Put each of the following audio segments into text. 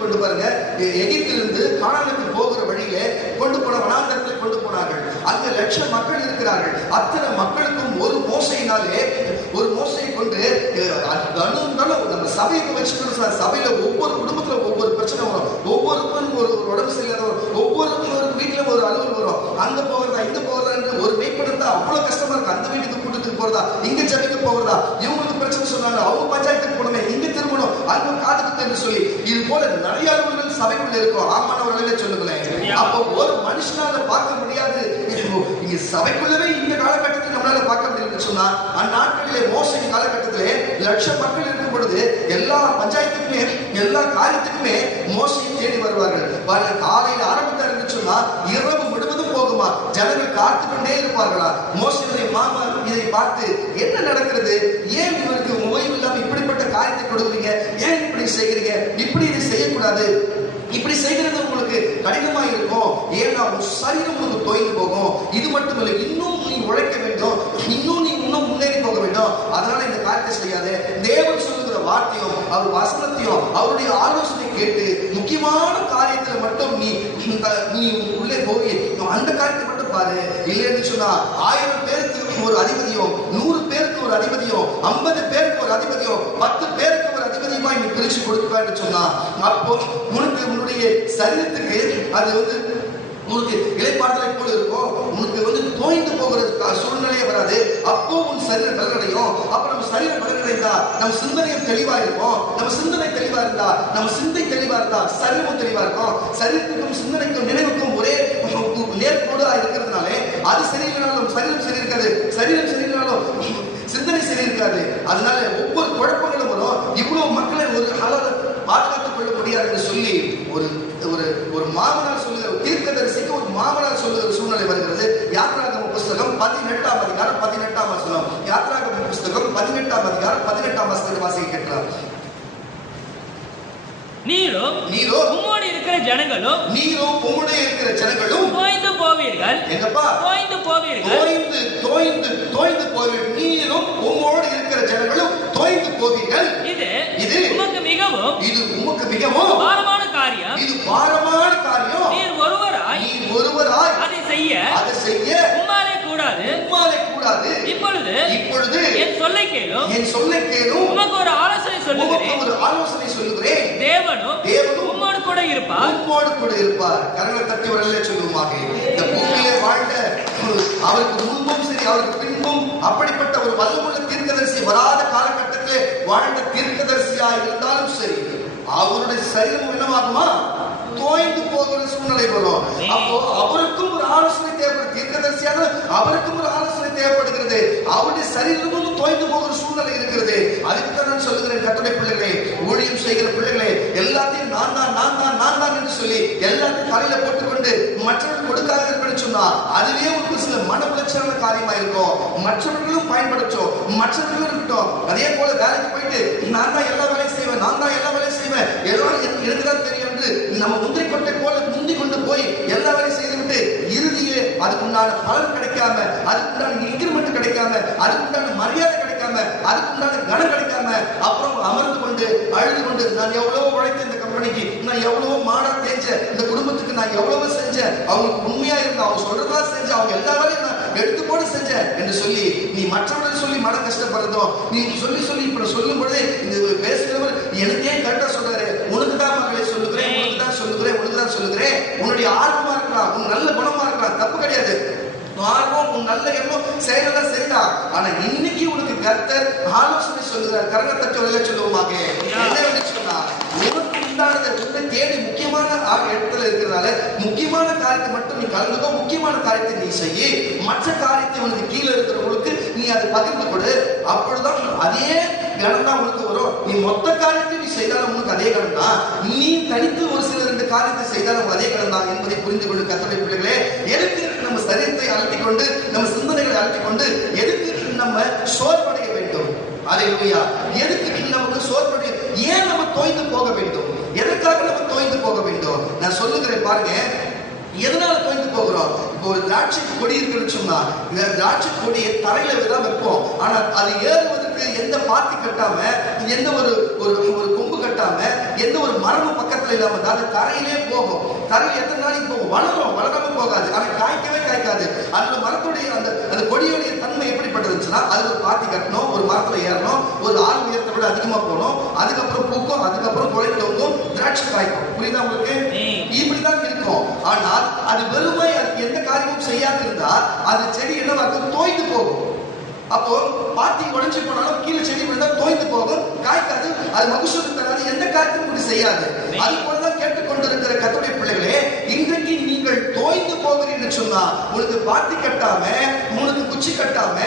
கொண்டு பாருங்க, எகிப்திலிருந்து கானானுக்கு போகிற வழியிலே கொண்டு போன வனாந்தரத்தில் கொண்டு போனார்கள். அங்க லட்சம் மக்கள் இருக்கிறார்கள். அத்தனை மக்களுக்கும் ஒரு மோசையினாலே, ஒரு மோசையை கொண்டு நம்ம சபையை வச்சுக்கணும் சார். சபையில ஒவ்வொரு குடும்பத்துல ஒவ்வொரு பிரச்சனை வரும், ஒவ்வொருக்கும் ஒரு உடம்பு சரியில்லாத வரும், ஒவ்வொருக்கும் வீட்டுல ஒரு அலுவல் வரும். அங்க போகிறதா இங்க போகிறதா என்று ஒரு மெய்ப்படுத்தா அவ்வளவு கஷ்டமா இருக்கு. அந்த வீட்டுக்கு கூட்டத்துக்கு போறதா, இங்க ஜபிக்க போகிறதா, இவங்களுக்கு பிரச்சனை சொன்னாங்க, அவங்க பஞ்சாயத்துக்கு போனமே, இங்க திரும்பணும், அங்க காதுக்கு என்று சொல்லி இது போல நிறைய அலுவல்கள் சபைக்குள்ள இருக்கும். ஆமானவர்களே சொல்லுங்களேன். அப்போ ஒரு மனுஷனால பார்க்க முடியாது. இங்க சபைக்குள்ளவே இந்த காலகட்டத்தில் நம்மளால பார்க்க முடியும்னு சொன்னா, அந்நாட்களிலே மோசடி காலகட்டத்திலே லட்சம் மக்கள் இருக்கும் பொழுது எல்லா பஞ்சாயத்துக்குமே எல்லா காரியத்துக்குமே மோசையை தேடி வருவார்கள். காலையில் ஆரம்பித்தார்கள் சொன்னா இரவு முழுவதும் போகுமா, ஜனங்கள் காத்து கொண்டே இருப்பார்களா. மோசையுடைய மாமா இதை பார்த்து என்ன நடக்கிறது, ஏன் இவருக்கு ஓய்வு இல்லாம இப்படிப்பட்ட காரியத்தை கொடுக்குறீங்க, ஏன் இப்படி செய்கிறீங்க, இப்படி இதை செய்யக்கூடாது, இப்படி செய்கிறது உங்களுக்கு கடினமா இருக்கும், ஏன்னா உன் சரீரம் உங்களுக்கு தொய்ந்து போகும். இது மட்டுமல்ல, இன்னும் நீ உழைக்க வேண்டும், இன்னும் நீ இன்னும் முன்னேறி போக வேண்டும், அதனால இந்த காரியத்தை செய்யாது. தேவன் சொல்லுகிற வார்த்தையும் அவர் வசனத்தையும் அவருடைய ஆலோசனை கேட்டு முக்கியமான காரியத்துல மட்டும் நீ உள்ளே போய் அந்த காரியத்தை மட்டும் பாரு. இல்லைன்னு சொன்னா 1000 பேருக்கு ஒரு அதிபதியும், 100 பேருக்கு ஒரு அதிபதியும், 50 பேருக்கு ஒரு அதிபதியும், 10 பேருக்கு ஒரு அதிபதியுமா நீ பிரிச்சு கொடுப்பான்னு சொன்னா, அப்போ உனக்கு உன்னுடைய சரீரத்துக்கு அது உனக்கு இளைப்பாறுதலை போல இருக்கும், உனக்கு தோய்ந்து போகிற சூழ்நிலையே வராது. அப்போ உன் சரீரம் பலனடையும். அப்ப நம்ம சரீரம் பலனடைந்தா நம்ம சிந்தனையும் தெளிவா இருக்கும். நம்ம சிந்தனை தெளிவா இருந்தா, நம்ம சிந்தை தெளிவா இருந்தா சரீரமும் தெளிவா இருக்கும். சரீரத்துக்கும் சிந்தனைக்கும் நினைவுக்கும் ஒரே நேர்கோடா இருக்கிறதுனாலே அது சரியில்லைனாலும் சரீரம் சரி இருக்காது, சரீரம் சரியில்லைனாலும் சிந்தனை சரி இருக்காது. அதனால ஒவ்வொரு குழப்பங்களும் வரும். இவ்வளவு மக்களை ஒரு அளவு பாதுகாத்துக் கொள்ள முடியாது என்று சொல்லி ஒரு மாமனார் சொல்லுகிற தீர்க்கதரிசிக்கு ஒரு மாமனார் சொல்லுகிற சூழ்நிலை வருகிறது. யாத்ராகம புஸ்தகம் 18ஆம் அதிகாரம் 18ஆம் வசனம். யாத்ராகம புஸ்தகம் 18ஆம் அதிகாரம் 18ஆம் வசனத்தை வாசிக்க கேட்கலாம். நீரோ உம்மோடு இருக்கிற ஜனங்களும் தோய்ந்து போவீர்கள். எங்கப்பா தோய்ந்து போவீர்கள், தோய்ந்து போவீர்கள். நீரும் உம்மோடு இருக்கிற ஜனங்களும் தோய்ந்து போவீர்கள். இது உமக்கு மிகவும் பாரமான காரியம். இது பாரமான காரியம். நீர் ஒருவராய் அதை செய்ய உம்மாலே கூடாது. இப்பொழுது என் சொல்லை கேளும். உமக்கு ஒரு ஆலோசனை சொல்லுகிறேன். தேவனும் உம்மோடு கூட இருப்பார். கரங்களை தட்டி வரலே சொல்லுவாங்க. இந்த பூமியிலே வாழ்ந்த அவருக்கு முன்பும் சரி அவருக்கு பின்பும் அப்படிப்பட்ட ஒரு வல்லமுள்ள தீர்க்கதரிசி வராத காலகட்டத்திலே வாழ்ந்த தீர்க்கதரிசியா இருந்தாலும் சரி, அவருடைய சரீரம் என்னவாகுமா, தோய்ந்து போகிற சூழ்நிலை வரும். அப்போ அவருக்கும் ஒரு ஆலோசனை தேவைப்படுது. தீர்க்கதரிசியாக அவருக்கும் ஒரு ஆலோசனை தேவைப்படுகிறது. அவருடைய சரீரமும் தோய்ந்து போகிற சூழ்நிலை இருக்கிறது. அதுக்கு தான் நான் சொல்லுகிறேன், கர்த்தருடைய பிள்ளைகளே, ஊழியம் செய்கிற பிள்ளைகளே, எல்லாத்தையும் நான் தான் என்று சொல்லி எல்லாத்தையும் தலையில போட்டுக்கொண்டு மற்றவர்கள் கொடுக்காத இருப்பேன்னு சொன்னா அதுவே ஒரு சில மன உளைச்சலான காரியமா இருக்கும். மற்றவர்களும் பயன்படுத்தும், மற்றவர்களும் இருக்கட்டும். அதே போல வேலைக்கு போயிட்டு நான் தான் எல்லா வேலையும் செய்வேன், எல்லாம் எனக்கு தான் தெரியும் என்று நம்ம முந்திரி கொட்டை போல முந்தி கொண்டு போய் எல்லா வேலையும் செய்துவிட்டு இறுதியிலே அதுக்குண்டான பலன் கிடைக்காம, அதுக்குண்டான இன்கிரிமெண்ட் கிடைக்காம, அதுக்குண்டான மரியாதை கிடைக்காம, அதுக்குண்டான கனம் கிடைக்காம, அப்புறம் அமர்ந்து கொண்டு அழுது கொண்டு நான் எவ்வளவோ உழைத்த இந்த கம்பெனிக்கு, நான் எவ்வளவோ மாடா தேய்ச்சேன், இந்த குடும்பத்துக்கு நான் எவ்வளவோ செஞ்சேன், அவங்களுக்கு உண்மையா இருந்த அவங்க சொல்றதா செஞ்சேன், அவங்க எல்லா வேலையும் நான் எடுத்து போட்டு செஞ்சேன் என்று சொல்லி நீ மற்றவர்கள் சொல்லி மன கஷ்டப்படுறதும், நீ சொல்லி இப்ப சொல்லும் பொழுதே இந்த பேசுகிறவர் எனக்கே கரெக்டா சொல்றாரு, உனக்கு தான் மகளே சொல்லுகிறேன், உன்னுடைய ஆர்வமா இருக்கலாம், உன் நல்ல குணமா இருக்கலாம், தப்பு கிடையாது. ஆர்வம் உன் நல்ல எண்ணம் செயலெல்லாம் சரிதான். ஆனா இன்னைக்கு உனக்கு கர்த்தர் ஆலோசனை சொல்லுகிறார். கரங்கத்தட்டவர்களை சொல்லுவோமாக என்ன சொன்னா, உனக்கு உண்டானதை உன்னை தேடி முக்கியமான இடத்துல இருக்கிறதால முக்கியமான காரியத்தை மட்டும் நீ கலந்துக்கோ, முக்கியமான காரியத்தை நீ செய்ய, மற்ற காரியத்தை உனக்கு கீழே இருக்கிறவங்களுக்கு நீ அதை பகிர்ந்து கொடு. அப்பொழுதுதான் அதே கணம் தான் உனக்கு வரும். நீ மொத்த காரியத்தை நீ செய்தாலும் உனக்கு அதே கணம் தான். நீ தனித்து ஒரு சில 2 காரியத்தை செய்தாலும் அதே கணம் தான் என்பதை புரிந்து கொண்டு கர்த்தருடைய பிள்ளைகளே, எதுக்கு நம்ம சரீரத்தை அழுத்திக் கொண்டு நம்ம சிந்தனைகளை அழுத்திக் கொண்டு எதுக்கு நம்ம சோர்வடைய வேண்டும்? அல்லேலூயா. எதுக்கு நமக்கு சோர்வடைய, ஏன் நம்ம தோய்ந்து போக வேண்டும்? எதற்காக நம்ம தோய்ந்து போக வேண்டும்? நான் சொல்லுகிறேன் பாருங்க, எதனால தோய்ந்து போகிறோம்? இப்போ ஒரு திராட்சை கொடி இருக்குன்னு சொன்னா, இந்த திராட்சை கொடியை தரையில தான் வைப்போம். ஆனா அது ஏறுவதற்கு எந்த பாத்தி கட்டாம, எந்த ஒரு கொம்பு கட்டாம கட்டாம எந்த ஒரு மரமும் பக்கத்துல இல்லாம அது தரையிலே போகும். தரையில் எத்தனை நாளைக்கு போகும்? வளராம போகாது. ஆனா காய்க்கவே காய்க்காது. அந்த மரத்துடைய அந்த கொடியுடைய தன்மை எப்படிப்பட்டதுன்னா, அது ஒரு பாத்தி கட்டணும், ஒரு மரத்துல ஏறணும், ஒரு ஆள் உயரத்தை விட அதிகமா போகணும், அதுக்கப்புறம் பூக்கும், அதுக்கப்புறம் குறைந்து தொங்கும், திராட்சை காய்க்கும். புரியுதா உங்களுக்கு? இப்படிதான் இருக்கும். ஆனால் அது வெறுமை அதுக்கு எந்த காரியமும் செய்யாது இருந்தா அது செடி என்னவாக்கும்? தோய்ந்து போகும். அப்போ பாத்தி உடைஞ்சு போனாலும் கீழே செடி விழுந்தா தோய்ந்து போகும், காய்க்காது, அது மகசூல் தராது, எந்த காரியமும் செய்யாது. அது போலதான் கேட்டுக்கொண்டிருக்கிற கர்த்தருடைய பிள்ளைகளே, இன்றைக்கு நீங்கள் தோய்ந்து போகிறீன்னு சொன்னா, உனக்கு பாத்தி கட்டாம, உனக்கு குச்சி கட்டாம,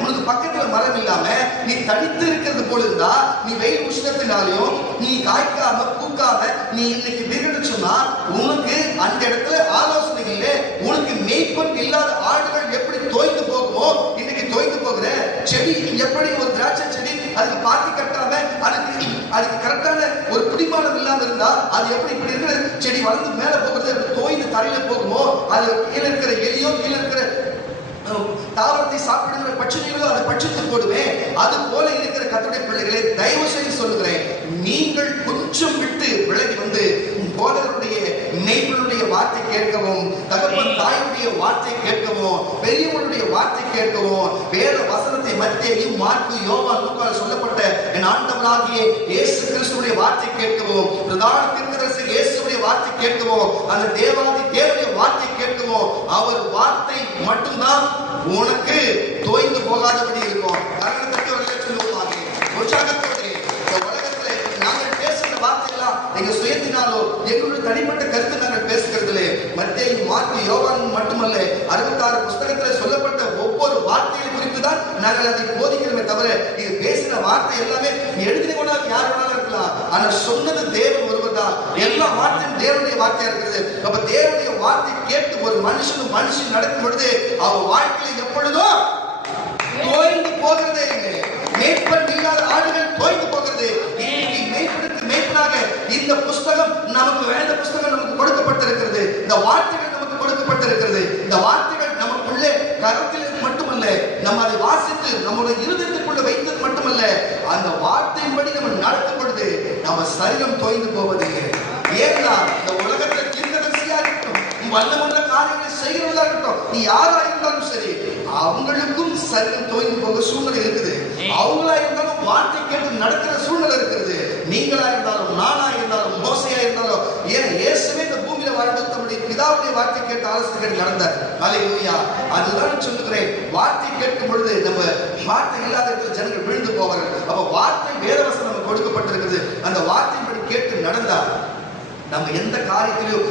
உனக்கு பக்கத்துல மரம் இல்லாம நீ தனித்து இருக்கிறது போல இருந்தா, நீ வெயில் உஷ்ணத்தினாலையும் நீ காய்க்காம பூக்காம நீ இன்னைக்கு விருன்னு சொன்னா, உனக்கு அந்த இடத்துல ஆலோசனைகள்ல உனக்கு மேய்ப்பன் இல்லாத ஆடுகள் எப்படி தோய்ந்து போகுமோ, இன்னைக்கு தோய்ந்து போகிற செடி எப்படி ஒரு திராட்சை செடி அதுக்கு பாத்தி கட்டாம அதுக்கு கரெக்டான ஒரு குடிமானம் இல்லாம இருந்தா அது எப்படி இப்படி இருக்கிற செடி வளர்ந்து மேல போகிறது தோய்ந்து தரையில போகுமோ, அது கீழே இருக்கிற எலியோ கீழே இருக்கிற தாவரத்தை சாப்பிடுகிற பட்சங்களோ அதை பட்சத்து போடுவேன். அது போல இருக்கிற கர்த்தருடைய பிள்ளைகளை தயவு செய்து சொல்லுகிறேன், நீங்கள் கொஞ்சம் விட்டு விலகி வந்து போதகருடைய மேய்ப்பனுடைய வார்த்தை கேட்கவும், தகப்பன் தாயுடைய வார்த்தை கேட்கவும், பெரியவனுடைய வார்த்தை கேட்கவும், வேத வசனத்தை மத்தேயு, மாற்கு, யோவான், லூக்கால் சொல்லப்பட்ட என் ஆண்டவராகிய இயேசு கிறிஸ்துவுடைய வார்த்தை கேட்கவும், பிரதான தீர்க்கதரிசி இயேசுவுடைய வார்த்தை கேட்கவும், அந்த தேவாதி தேவனுடைய வார்த்தை கேட்கவும், அவர் வார்த்தை மட்டும்தான் உனக்கு தோய்ந்து போகாதபடி இருக்கும். காரணத்துக்கு அவர்கள் சொல்லுவாங்க, உற்சாகத்தோடு இந்த உலகத்துல நாங்கள் பேசுகிற வார்த்தை எல்லாம் எங்க சுயத்தினாலோ எங்களுடைய தனிப்பட்ட கருத்து நாங்கள் பேசுகிறதில்லை. மத்தேயு, மாற்கு, யோவான் மட்டுமல்ல, 66 புஸ்தகத்தில் சொல்லப்பட்ட ஒவ்வொரு வார்த்தையை குறித்து தான் நாங்கள் அதை போதிக்கிறோமே தவிர, இது பேசின வார்த்தை எல்லாமே எழுதின கூட யார் வேணாலும் இருக்கலாம், ஆனா சொன்னது தேவன் ஒருவர் தான். எல்லா வார்த்தையும் தேவனுடைய வார்த்தையா இருக்கிறது. அப்ப தேவனுடைய வார்த்தை கேட்டு ஒரு மனுஷன் நடக்கும் பொழுது அவர் வாழ்க்கையில் எப்பொழுதும் தோய்ந்து போகிறதே இல்லை. மேய்ப்பன் இல்லாத ஆடுகள் தோய்ந்து போகிறது. மேய்ப்பனாக இந்த புஸ்தகம் நமக்கு வேண்ட புஸ்தகம் நமக்கு கொடுக்கப்பட்டிருக்கிறது. இந்த வார்த்தைகள் நமக்கு கொடுக்கப்பட்டிருக்கிறது. இந்த வார்த்தைகள் நமக்குள்ளே கருத்தில் மட்டுமல்ல, நம்ம அதை வாசித்து நம்முடைய இருதயத்துக்குள்ள வைத்தது மட்டுமல்ல, அந்த வார்த்தையின்படி நம்ம நடக்கும் பொழுது நம்ம சரீரம் தோய்ந்து போவதில்லை. ஏன்னா இந்த உலகத்தில் தீர்க்கதரிசியா இருக்கட்டும், வல்லமுள்ள காரியங்களை செய்கிறதா இருக்கட்டும், நீ யாரா இருந்தாலும் சரி, அவங்களுக்கும் சரீரம் தோய்ந்து போக சூழ்நிலை இருக்குது. அவங்களா இருந்தாலும் வார்த்தை கேட்டு நடக்கிற சூழ்நிலை இருக்கிறது. நீங்களா இருந்தாலும், நானா இருந்தாலும், மோசையா இருந்தாலும், ஏன் இயேசுவே இந்த பூமியில வாழ்ந்து தம்முடைய பிதாவுடைய வார்த்தை கேட்டு ஆலோசனை கேட்டு நடந்தார். அல்லேலூயா. அதுதான் சொல்லுகிறேன், வார்த்தை கேட்கும் பொழுது நம்ம வார்த்தை இல்லாத இடத்துல ஜனங்கள் விழுந்து போவார்கள். அப்ப வார்த்தை வேதவசனம் நமக்கு கொடுக்கப்பட்டிருக்கிறது. அந்த வார்த்தையின்படி கேட்டு நடந்தா நம்ம எந்த காரியத்திலும்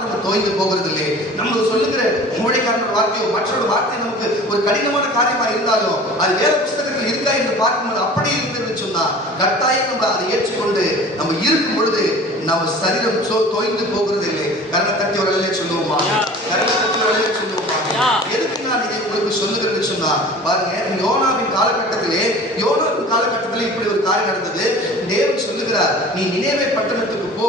நம்ம தோய்ந்து போகிறது இல்லை. நம்ம சொல்லுகிற மொழிக்காரனோட வார்த்தையோ மற்றொரு வார்த்தை நமக்கு ஒரு கடினமான காரியமா இருந்தாலும் அது வேத புஸ்தகத்தில் இருக்கா என்று பார்க்கும்போது அப்படி இருந்ததுன்னு சொன்னா கட்டாயம் நம்ம அதை ஏற்றுக்கொண்டு நம்ம இருக்கும் பொழுது நம்ம சரீரம் தோய்ந்து போகிறது இல்லை. கர்ணத்தட்டி வரலே சொல்லுவோமா? எதுக்கு நான் இதை உங்களுக்கு சொல்லுகிறேன்னு சொன்னா, பாருங்க, யோனாவின் காலகட்டத்திலே இப்படி ஒரு காரியம் நடந்தது. தேவன் சொல்லுகிறார், நீ நினைவே பட்டணத்துக்கு போ,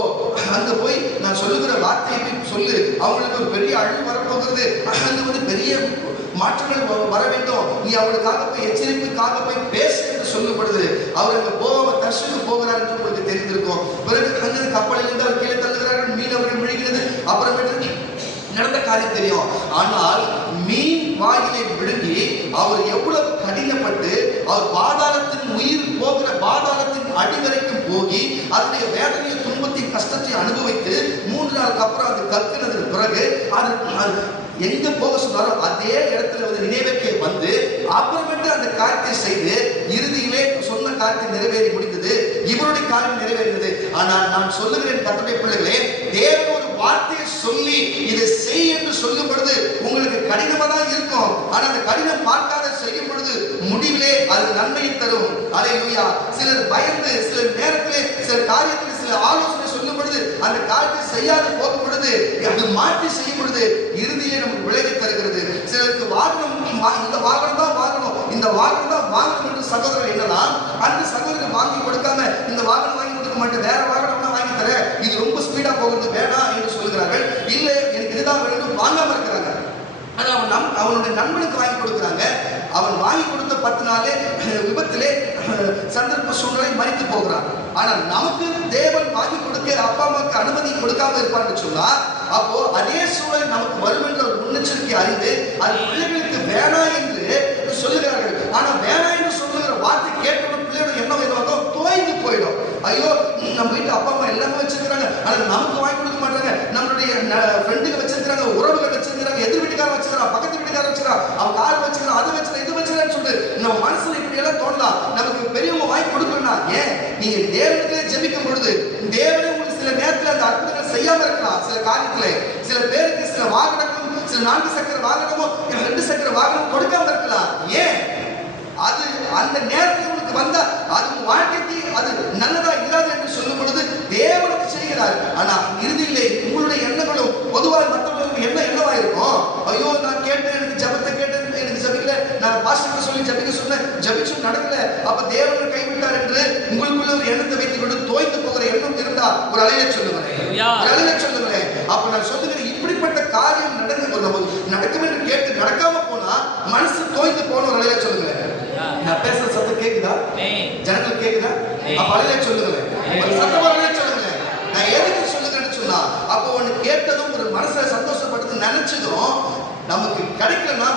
அங்க போய் நான் சொல்லுகிற வார்த்தையை சொல்லு, அவங்களுக்கு ஒரு பெரிய அழிவு வரப்போகிறது, அங்க பெரிய மாற்றங்கள் வர வேண்டும், நீ அவளுக்காக போய் எச்சரிப்புக்காக போய் பேசு என்று சொல்லப்படுது. அவர் அங்க தர்ஷுக்கு போகிறார் என்று உங்களுக்கு தெரிந்திருக்கும். பிறகு அங்கிருந்து கப்பலில் இருந்து அவர் கீழே தள்ளுகிறார்கள், மீனவர்கள் விழுகிறது, அப்புறமேட்டு நடந்த காரியம் தெரியும். ஆனால் மீன் வாயிலை விழுங்கி அவர் எவ்வளவு கடினப்பட்டு அவர் பாதாளத்தின் உயிர் போகிற பாதாளத்தின் அடிவரைக்கும் போகி அதனுடைய வேதனையை துன்பத்தின் கஷ்டத்தை அனுபவித்து 3 நாளுக்கு அப்புறம் அது கற்கிறதுக்கு பிறகு அது எங்க போக சொன்னாலும் அதே இடத்துல நினைவுக்கே வந்து அப்புறமேட்டு அந்த காரியத்தை செய்து இறுதியிலே சொன்ன காரியத்தை நிறைவேறி முடிந்தது. இவருடைய காரியம் நிறைவேறினது. ஆனால் நான் சொல்லுகிறேன் கர்த்தருடைய பிள்ளைகளே, தேவன் ஒரு வார்த்தையை சொல்லி இதை செய் என்று சொல்லும் பொழுது உங்களுக்கு கடினமா தான் இருக்கும். ஆனா அந்த கடினம் பார்க்காத செய்யும் பொழுது முடிவிலே அது நன்மையை தரும். அல்லேலூயா. சிலர் பயந்து சில நேரத்திலே சில காரியத்தில் சில ஆலோசனை சொல்லும் பொழுது அந்த காரியத்தை செய்யாது போகும் பொழுது அது மாற்றி செய்யும் பொழுது இறுதியிலே நமக்கு விலகி தருகிறது. சிலருக்கு வாகனம், இந்த வாகனம் தான் வாங்கணும், இந்த வாகனம் தான் வாங்கணும் என்று சகோதரர் என்னன்னா, அந்த சகோதரர் வாங்கி கொடுக்காம இந்த வாகனம் வாங்கி கொடுக்க மாட்டேன், வேற வாகனம் வாங்கி தர, இது ரொம்ப ஸ்பீடா போகிறது வேணாம் என்று சொல்லுகிறார்கள். இல்ல எனக்கு இதுதான் வேணும் வாங்காம இருக்கிறாங்க. ஆனா அவனுடைய நண்பனுக்கு வாங்கி கொடுக்குறாங்க. அவன் வாங்கி கொடுத்த 10 நாளே விபத்திலே சந்தர்ப்ப சூழ்நிலை மறித்து போகிறான். ஆனால் நமக்கு தேவன் வாங்கி கொடுக்க அப்பா அம்மாவுக்கு அனுமதி கொடுக்காம இருப்பான்னு சொன்னா, அப்போ அதே சூழல் நமக்கு வரும் என்ற ஒரு முன்னெச்சரிக்கை அறிந்து அது பிள்ளைகளுக்கு வேணாம் என்று சொல்லுகிறார்கள். ஆனா வேணாம் என்று சொல்லுகிற வார்த்தை கேட்டவுடன் பிள்ளையோட எண்ணம் என்னவாக தோய்ந்து போயிடும். ஐயோ, நம்ம வீட்டு அப்பா அம்மா எல்லாமே வச்சிருக்காங்க, ஆனா நமக்கு வாங்கி கொடுக்க மாட்டாங்க. நம்மளுடைய ஃப்ரெண்டுங்க வச்சிருக்காங்க, உறவுகள் வச்சிருக்காங்க, எதிர் வீட்டுக்காரன் வச்சிருக்கான், பக்கத்து வீட்டுக்காரன் வச்சிருக்கான், அவங்க கார் வச்சிருக்கான், அது வச்சிருக்கான், இது வச்சிருக்கான்னு சொல்லிட்டு நம்ம மனசுல இப்படி எல்லாம் தோணலாம். நமக்கு பெரியவங்க வாங்கி கொடுக்கணும்னா ஏன் நீங்க தேவனுக்கே ஜெபிக்கும் பொழுது தேவனே உங்களுக்கு சில நேரத்தில் அந்த அற்புதங்கள் செய்யாம இருக்கலாம். சில காரியத்துல சில பேருக்கு சில வாகனங்களும், சில 4 சக்கர வாகனமோ 2 சக்கர வாகனம் கொடுக்காம இருக்கலாம். ஏன்? அது அந்த நேரத்தில் உங்களுக்கு வந்தா அது வாழ்க்கைக்கு அது நல்லதா இல்லாது என்று சொல்லும் பொழுது தேவனுக்கு செய்கிறார். ஆனா இறுதியிலே உங்களுடைய எண்ணங்களும் பொதுவாக மற்றவங்களுக்கு என்ன என்னவா இருக்கும்? ஐயோ, நான் கேட்டேன், எனக்கு ஜபத்தை கேட்டேன், எனக்கு ஜபிக்கல, நான் பாஸ்டர் சொல்லி ஜபிக்க சொன்னேன், ஜபிச்சும் நடக்கல, அப்ப தேவனை கைவிட்டார் என்று உங்களுக்குள்ள ஒரு எண்ணத்தை வைத்துக் கொண்டு தோய்ந்து போகிற எண்ணம் இருந்தா ஒரு அலைய சொல்லுங்களேன். அப்ப நான் சொல்லுகிறேன், இப்படிப்பட்ட காரியம் நடந்து நடக்கும் என்று கேட்டு நடக்காம போனா மனசு தோய்ந்து போன ஒரு அலைய சொல்லுங்களேன். நான் பேசுற சத்தம் கேக்குதா? ஜனங்கள் கேக்குதா? அப்ப அலைய சொல்லுங்களேன், சத்தமா அலைய சொல்லுங்களேன். நான் எதுக்கு சொல்லுகிறேன்னு சொன்னா, அப்போ ஒண்ணு கேட்டதும் ஒரு மனசை சந்தோஷப்படுத்தி நினைச்சதும் நமக்கு கிடைக்கலன்னா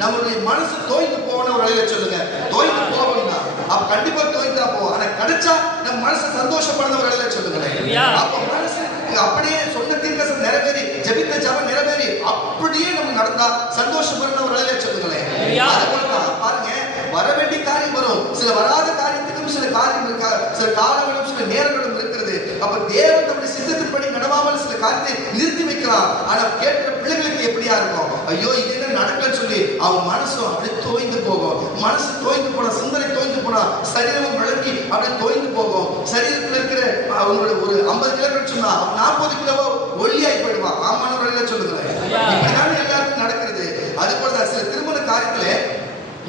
நம்மளுடைய மனசு தோய்ந்து போன ஒரு அலையில சொல்லுங்க. தோய்ந்து போகணும்னா அப்ப கண்டிப்பா தோய்ந்தா போவோம். ஆனா கிடைச்சா நம்ம மனசு சந்தோஷப்படுற ஒரு அலையில சொல்லுங்களேன். அப்ப மனசு அப்படியே சொன்ன தீர்க்கதரிசனம் நிறைவேறி, ஜெபித்த ஜெபம் நிறைவேறி அப்படியே நம்ம நடந்தா சந்தோஷப்படுற ஒரு அலையில சொல்லுங்களேன். அதுபோலதான் பாருங்க, வர வேண்டிய காரியம் வரும், சில வராத காரியத்துக்கும் சில காரியம் இருக்கா, சில காலங்களும் சில நேரங்களும் இருக்கிறது. அப்ப தேவன் நம்முடைய சித்தத்தின்படி நடவாமல் சில காரியத்தை நிறுத்தி வைக்கலாம். ஆனா கேட்கிற பிள்ளைகளுக்கு எப்படியா இருக்கும்? ஐயோ, இது என்ன நடக்கலன்னு சொல்லி அவன் மனசும் அப்படி தோய்ந்து போகும். மனசு தோய்ந்து போனா, சிந்தனை தோய்ந்து போனா, சரீரம் விளக்கி அப்படி தோய்ந்து போகும். சரீரத்தில் இருக்கிற அவங்களோட ஒரு 50 கிலோன்னு சொன்னா 40 கிலோவோ ஒல்லியாய் போயிடுவான். ஆமானவர்கள சொல்லுங்களேன், இப்படிதான் எல்லாருக்கும் நடக்கிறது. அது போல சில திருமண காரியத்துல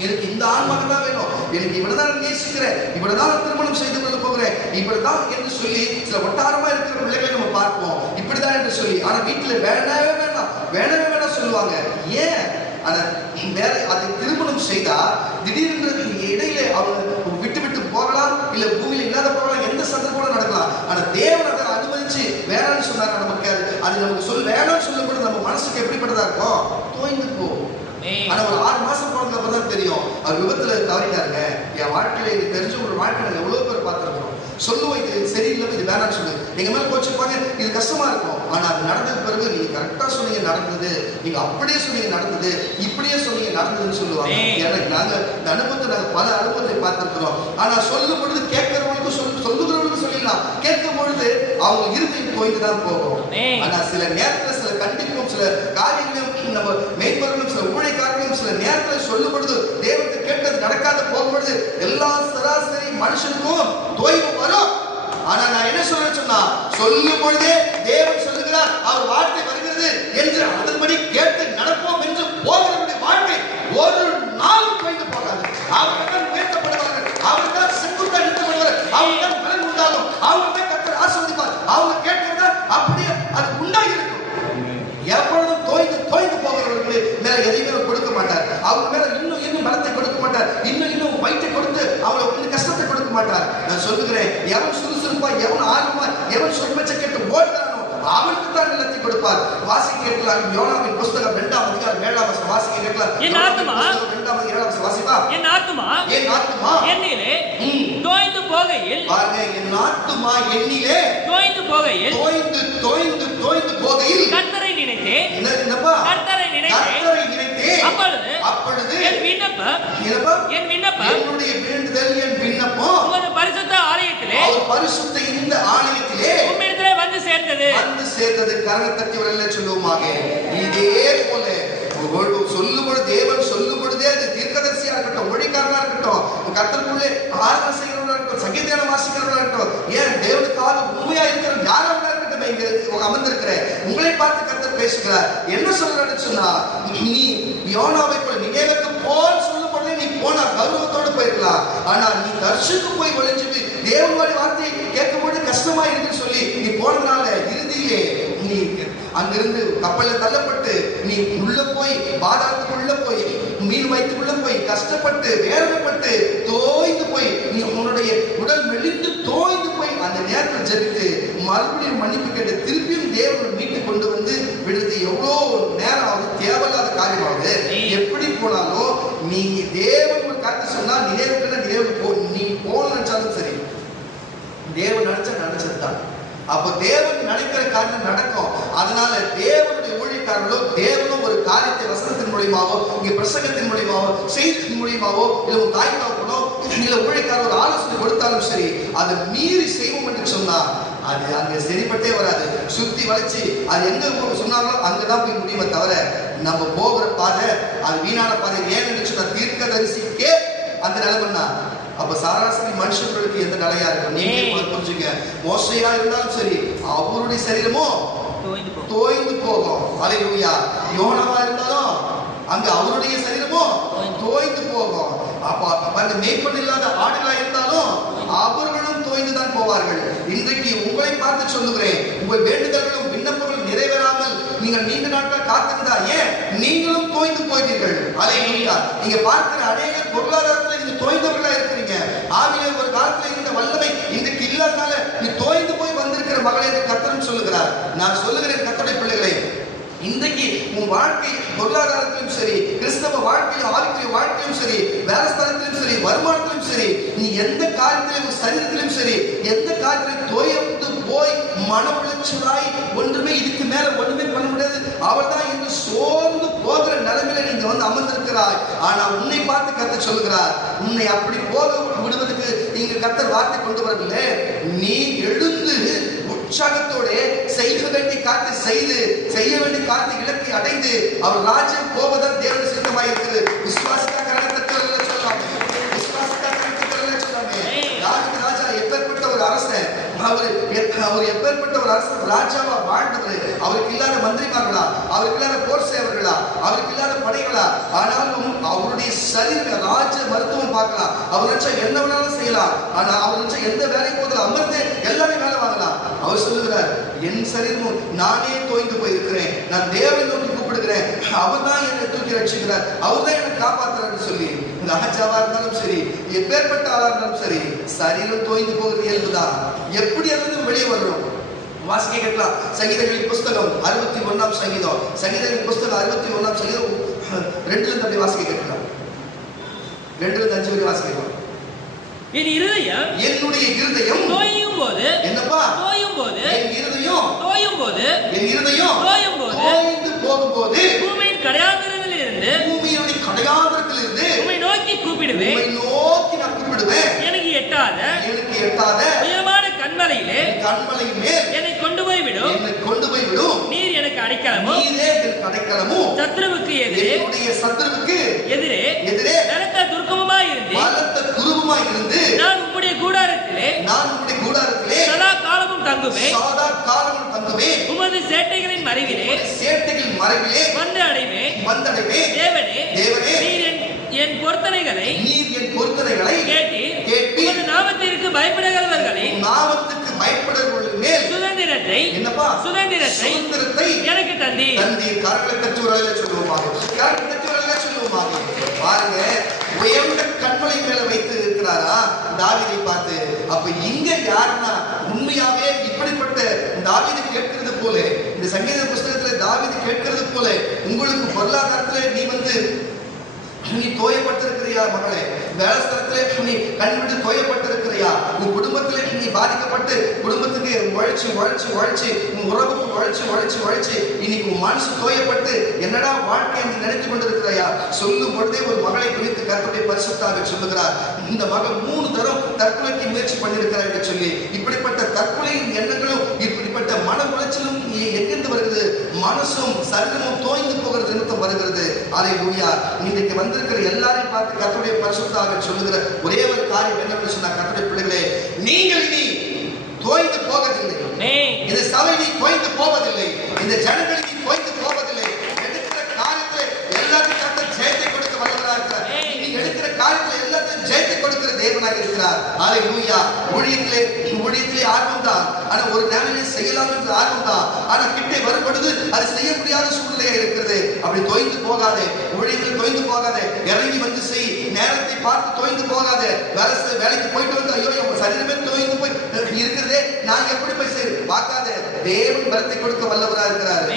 எனக்கு இந்த ஆண்மகன் தான் வேணும், எனக்கு இவ்வளவுதான் நேசிக்கிறேன், இவ்வளவுதான் திருமணம் செய்து கொள்ள போகிறேன், இப்படிதான் என்று சொல்லி சில ஒட்டாரமா இருக்கிற பிள்ளைகளை நம்ம பார்ப்போம். இப்படிதான் என்று சொல்லி, ஆனா வீட்டுல வேணவே வேணாம் சொல்லுவாங்க. ஏன்? ஆனா வேற அதை திருமணம் செய்தா திடீரென்று இடையில அவங்க விட்டு போகலாம், இல்ல பூமியில இல்லாத போகலாம், எந்த சந்தர்ப்பம் நடக்கலாம். ஆனா தேவன் அதை அனுமதிச்சு வேணாம்னு சொன்னாங்க. நமக்கு அது நமக்கு வேணாம்னு சொல்லும்போது நம்ம மனசுக்கு எப்படிப்பட்டதா இருக்கும்? தோய்ந்து போகும். ஆனா ஒரு 6 மாசம் போனதுக்கப்புறம் தெரியும் அவர் விபத்துல தவறிட்டாருங்க. என் வாழ்க்கையில இது தெரிஞ்ச ஒரு வாழ்க்கையில எவ்வளவு பேர் பார்த்திருக்கிறோம். சொல்லுவோம், இது சரியில்லை, இது வேணாம்னு சொல்லு, எங்க மேல கோச்சுப்பாங்க, இது கஷ்டமா இருக்கும். ஆனா அது நடந்தது பிறகு நீங்க கரெக்டா சொன்னீங்க நடந்தது, நீங்க அப்படியே சொன்னீங்க நடந்தது, இப்படியே சொன்னீங்க நடந்ததுன்னு சொல்லுவாங்க. எனக்கு நாங்க இந்த அனுபவத்தை நாங்க பல அனுபவத்தை பார்த்திருக்கிறோம். ஆனா சொல்லும் பொழுது கேட்கிறவங்களுக்கு சொல்லுகிறவங்களுக்கு சொல்லிடலாம், கேட்கும் பொழுது அவங்க இறுதியில் போயிட்டுதான் போகும். ஆனா சில நேரத்துல சில கண்டிப்பும் சில காரியங்களும் நம்ம மெய்ப்பொருளும் சில ஊழியக்காரர்களும் சில நேரத்தில் சொல்லும் பொழுது தேவனுக்கு கேட்டது நடக்காத போகும்பொழுது எல்லா சராசரி மனுஷனுக்கும் தோய்வு வரும். ஆனா நான் என்ன சொன்னா, சொல்லும் பொழுதே தேவன் சொல்லுகிறார், அவர் வார்த்தை வருகிறது என்று அதன்படி கேட்டு நடப்போம் என்று போகிறவருடைய வாழ்க்கை ஒரு நாள் தோய்ந்து போகாது. அவர்கள் உயர்த்தப்படுவார்கள், அவர்கள் செங்குத்தான் நிறுத்தப்படுவார்கள், அவர்கள் பலன் உண்டாகும், அவர்கள் கர்த்தர் ஆசீர்வதிப்பார். அவங்க கேட்கிறதா அப்படியே அது உண்டாகி இருக்கும். எப்பொழுதும் தோய்ந்து போகிறவர்களுக்கு மேல எதையுமே கொடுக்க மாட்டார். அவங்க மேல இன்னும் பலத்தை கொடுக்க மாட்டார், இன்னும் வயிற்றை கொடுத்து அவங்களுக்கு கஷ்டத்தை கொடுக்க மாட்டார். நான் சொல்லுகிறேன், எவன் சுறுசுறுப்பா, எவன் ஆர்வமா, எவன் சொல்பச்ச கேட்டு ஓடுறானோ அவனுக்கு தான் நிலத்தை கொடுப்பார். வாசிக்க கேட்கலாம், யோனாவின் புஸ்தகம் 2ஆம் அதிகாரம் 7ஆம் வசனம் வாசிக்க கேட்கலாம். என் ஆத்துமா 2ஆம் அதிகாரம் 7ஆம் வசனம் வாசிப்பா. என் ஆத்துமா என்னிலே தோய்ந்து போகையில், பாருங்க, என் ஆத்துமா என்னிலே தோய்ந்து போகையில் கர்த்தரை நினைத்தேன். என்னப்பா? கர்த்தரை நினைத்தேன். அப்பொழுது என் விண்ணப்பம் என்னுடைய வேண்டுதல், என் விண்ணப்பம் உமது பரிசுத்த ஆலயத்திலே, பரிசுத்த இந்த ஆலயத்திலே உம்மிடத்திலே வந்து சேர்ந்தது. கரத்தட்டி வரல சொல்லுவோமாக. இதே போல சொல்லும்போது தேவன் சொல்லும் பொழுதே அது தீர்க்கதரிசியா இருக்கட்டும், ஒழிக்காரனா இருக்கட்டும், கர்த்தருக்குள்ளே ஆராதனை செய்கிறவர்களா இருக்கட்டும், சங்கீதம் வாசிக்கிறவர்களா இருக்கட்டும், ஏன் தேவனுக்காக உண்மையா இருக்கிற யாரா இருக்கட்டும், இங்க அமர்ந்திருக்கிற உங்களை பார்த்து கர்த்தர் பேசுகிறார். என்ன சொல்றாருன்னு சொன்னா, நீ யோனாவை போல நினைவுக்கு போல் சொல்லும் பொழுதே நீ போனா கௌரவத்தோடு போயிருக்கலாம். ஆனா நீ தர்ஷுக்கு போய் ஒளிஞ்சுட்டு தேவனுடைய வார்த்தையை கேட்கும்போது கஷ்டமா இருக்குன்னு சொல்லி நீ போனதுனால இறுதியிலே நீ அங்கிருந்து கப்பல்ல தள்ளப்பட்டு நீ உள்ள போய் பாதாளத்துக்குள்ள போய் மீன் வயிற்றுக்குள்ள போய் கஷ்டப்பட்டு வேதனைப்பட்டு தோய்ந்து போய் நீ உன்னுடைய உடல் மெலிந்து தோய்ந்து போய் அந்த நேரத்தில் ஜெபித்து மறுபடியும் மன்னிப்பு கேட்டு திருப்பியும் தேவனை மீட்டு கொண்டு வந்து விடுறது எவ்வளோ நேரம் ஆகுது, தேவையில்லாத காரியமாகுது. எப்படி போனாலும் நீங்க தேவன் ஒரு காரியத்தை சொன்னா நீ போன நினைச்சாலும் சரி, தேவன் நினைச்சதுதான். அப்ப தேவன் நினைக்கிற காரியம் நடக்கும். அதனால தேவனுடைய ஊழியக்காரர்களோ தேவனும் ஒரு காரியத்தை வசனத்தின் மூலியமாவோ இங்க பிரசங்கத்தின் மூலியமாவோ செய்தியின் மூலியமாவோ இல்ல ஒரு தாய் தாப்பனோ இல்ல ஊழியக்காரர் ஒரு ஆலோசனை கொடுத்தாலும் சரி, அதை மீறி செய்வோம் என்று சொன்னா அது அங்க சரிப்பட்டே வராது. சுத்தி வளைச்சு அது எங்க சொன்னாங்களோ அங்கதான் போய் முடியுமே தவிர நம்ம போகிற பாதை அது வீணான பாதை. ஏன்னு சொன்னா தீர்க்கதரிசிக்கே அந்த நிலைமைன்னா அப்ப சராசரி மனுஷர்களுக்கு எந்த நிலையா இருக்கும்? நீங்க புரிஞ்சுங்க. மோசையா இருந்தாலும் சரி அவருடைய சரீரமும் தோய்ந்து போகும். அல்லேலூயா. யோனாவா இருந்தாலும் அங்க அவருடைய சரீரமும் தோய்ந்து போகும். அப்ப மேய்ப்பன் இல்லாத ஆடுகளா இருந்தாலும் அவர்களும் தோய்ந்துதான் போவார்கள். இன்றைக்கு உங்களை பார்த்து சொல்லுகிறேன், உங்கள் வேண்டுதல்களும் விண்ணப்பங்களும் நிறைவேறாமல் நீங்கள் நீண்ட நாட்கள் காத்திருந்தா ஏன் நீங்களும் தோய்ந்து போய்வீர்கள். அல்லேலூயா. நீங்க பார்க்கிற அநேக பொருளாதாரத்துல நீங்க தோய்ந்தவர்களா இருக்கிறீங்க. ஆவியிலே ஒரு காலத்துல இருந்த வல்லமை இன்றைக்கு இல்லாதனால நீ தோய்ந்து போய் வந்திருக்கிற மகளே என்று கர்த்தர் சொல்லுகிறார். நான் சொல்லுகிறேன் கர்த்தருடைய பிள்ளைகளே, இன்றைக்கு உன் வாழ்க்கை பொருளாதாரத்திலும் சரி, கிறிஸ்தவ வாழ்க்கையிலும் ஆவிக்குரிய வாழ்க்கையிலும் சரி, வேலைஸ்தலத்திலும் சரி, வருமானத்திலும் சரி, நீ எந்த காரியத்திலும் சரீரத்திலும் சரி எந்த காரியத்திலும் தோய்ந்து போய் மன உளைச்சலாய் ஒன்றுமே இதுக்கு மேல ஒன்றுமே பண்ண முடியாது அவள் தான் என்று சோர்ந்து போகிற நிலைமையில நீங்க வந்து அமர்ந்திருக்கிறாய். ஆனா உன்னை பார்த்து கர்த்தர் சொல்லுகிறார், உன்னை அப்படி போக விடுவதற்கு இங்க கர்த்தர் வார்த்தை கொண்டு வரவில்லை. நீ எழுந்து உற்சாகத்தோட செய்ய வேண்டிய காரியத்தை செய்து செய்ய வேண்டிய காரியத்தை இலக்கை அடைந்து அவர் ராஜ்யம் போவதான் தேவனுடைய சித்தமாய் இருக்குது. விசுவாசிக்கா கரணத்தவர்களை சொல்லாமே, விசுவாசிக்கா கரணத்தவர்களை சொல்லாமே. ராஜா எப்பேற்பட்ட ஒரு அரசன், அவர் எப்பேற்பட்ட ஒரு அரசன், ராஜாவா வாழ்ந்தவர். அவருக்கு இல்லாத மந்திரிமார்களா, அவருக்கு இல்லாத போர் சேவர்களா, அவருக்கு இல்லாத படைகளா, ஆனாலும் அவருடைய சரீர ராஜ மருத்துவம் பார்க்கலாம். அவர் நினைச்சா என்ன வேணாலும் செய்யலாம். ஆனா அவர் நினைச்சா எந்த வேலைக்கு போதில் அமர்ந்து எல்லாமே வேலை வாங்கலாம். அவர் சொல்லுகிறார், என் சரீரமும் நானே தோய்ந்து போயிருக்கிறேன், நான் தேவனை நோக்கி கூப்பிடுகிறேன், அவர் தான் என்னை தூக்கி ரட்சிக்கிறார், அவர் தான் என்னை காப்பாற்றுறாரு சொல்லி ராஜாவா இருந்தாலும் சரி எப்பேற்பட்ட ஆளா இருந்தாலும் சரி சரீரம் தோய்ந்து போகிறது இயல்புதான். எப்படி இருந்து வெளியே வரணும்? வாசிக்க கேட்கலாம். சங்கீதங்களின் புஸ்தகம் 61ஆம் சங்கீதம், சங்கீதங்களின் புஸ்தகம் 61ஆம் சங்கீதம் 2ல இருந்து வாசிக்க கேட்கலாம். 2ல இருந்து 5 வரை வாசிக்கலாம். என்னுடைய இருதயம் தோயும் போது, என்னப்பா தோயும் போது, என் இருதயம் தோயும் போது, என் இருதயம் தோயும் போது, தோய்ந்து போகும்போது பூமியின் கடையாந்திரத்தில் இருந்து, பூமியுடைய கடையாந்திரத்தில் இருந்து உம்மை நோக்கி கூப்பிடுவேன், உம்மை நோக்கி நான் கூப்பிடுவேன். எனக்கு எட்டாத உயரமான கண்மலையிலே என்னை கொண்டு போய் விடும், என்னை கொண்டு போய் விடும். நீர் எனக்கு அடைக்கலமும், நீரே எனக்கு அடைக்கலமும், சத்ருவுக்கு எதிரே, என்னுடைய சத்ருவுக்கு எதிரே பலத்த துர்க்கமுமாய் இருந்து, பலத்த துருவமாய் இருந்து நான் உம்முடைய கூடாரத்திலே சதா காலமும் தங்குவேன், உமது சேட்டைகளின் மறைவிலே வந்து அடைவேன். தேவனே, நீர் என் பொருத்தனைகளை கேட்டீர். உமது நாமத்திற்கு பயப்படுகிறவர்களின் சுதந்திரத்தை எனக்கு தந்தீர். பாருங்க, உயர்ந்த கண்மலை மேல வைத்து இருக்கிறாரா தாவீதை பார்த்து. அப்ப இங்க யாருன்னா உண்மையாவே இப்படிப்பட்ட தாவீது கேட்கிறது போல, இந்த சங்கீத புஸ்தகத்துல தாவீது கேட்கிறது போல உங்களுக்கு பொருளாதாரத்துல நீ தோயப்பட்டிருக்கிறியா மகளே? வேலைஸ்தலத்திலே நீ கண்விட்டு தோயப்பட்டிருக்கிறியா? உன் குடும்பத்திலே நீ பாதிக்கப்பட்டு குடும்பத்துக்கு உழைச்சு உன் உறவுக்கு உழைச்சு இன்னைக்கு உன் மனசு தோயப்பட்டு என்னடா வாழ்க்கை என்று நினைத்துக் கொண்டிருக்கிறாயா? சொல்லும் பொழுதே ஒரு மகளை குறித்து கர்த்தருடைய பரிசுத்தாக சொல்லுகிறார், இந்த மகள் 3 தரம் தற்கொலைக்கு முயற்சி பண்ணியிருக்கிறார் என்று சொல்லி. இப்படிப்பட்ட தற்கொலையின் எண்ணங்களும் இப்படிப்பட்ட மன உளைச்சலும் எங்கிருந்து வருகிறது? மனசும் சரீரமும் தோய்ந்து போகிறது நிமித்தம் வருகிறது. அல்லேலூயா. இன்னைக்கு வந்திருக்கிற எல்லாரையும் பார்த்து கர்த்தருடைய பரிசுத்தாக சொல்லுகிற ஒரே ஒரு காரியம் என்னன்னு சொன்னா, கர்த்தருடைய பிள்ளைகளே, நீங்கள் இனி தோய்ந்து போவதில்லை. இந்த சபை நீ தோய்ந்து போவதில்லை. இந்த ஜனங்கள் நீ தோய்ந்து போவதில்லை. எடுக்கிற காரியத்துல எல்லாத்தையும் கர்த்தர் ஜெயத்தை கொடுக்க வல்லவராக இருக்கிறார். நீ எடுக்கிற காரியத்துல எல்லாத்தையும் ஜெயத்தை கொடுக்கிற தேவனாக இருக்கிறார். அல்லேலூயா. ஊழியத்திலே ஆர்வம் தான், ஆனா ஒரு நேரம் செய்யலாம் என்று ஆர்வம் தான். ஆனா கிட்டே வரும் பொழுது அது செய்ய முடியாத சூழ்நிலையா இருக்கிறது. அப்படி தோய்ந்து போகாதே, ஊழியர்கள் தோய்ந்து போகாதே, இறங்கி வந்து செய், நேரத்தை பார்த்து தோய்ந்து போகாதே. வேலைக்கு போயிட்டு வந்து ஐயோ உங்க சரீரமே தோய்ந்து போய் இருக்கிறதே, நான் எப்படி போய் செய்ய பார்க்காதே. தேவன் பலத்தை கொடுக்க வல்லவரா இருக்கிறார்.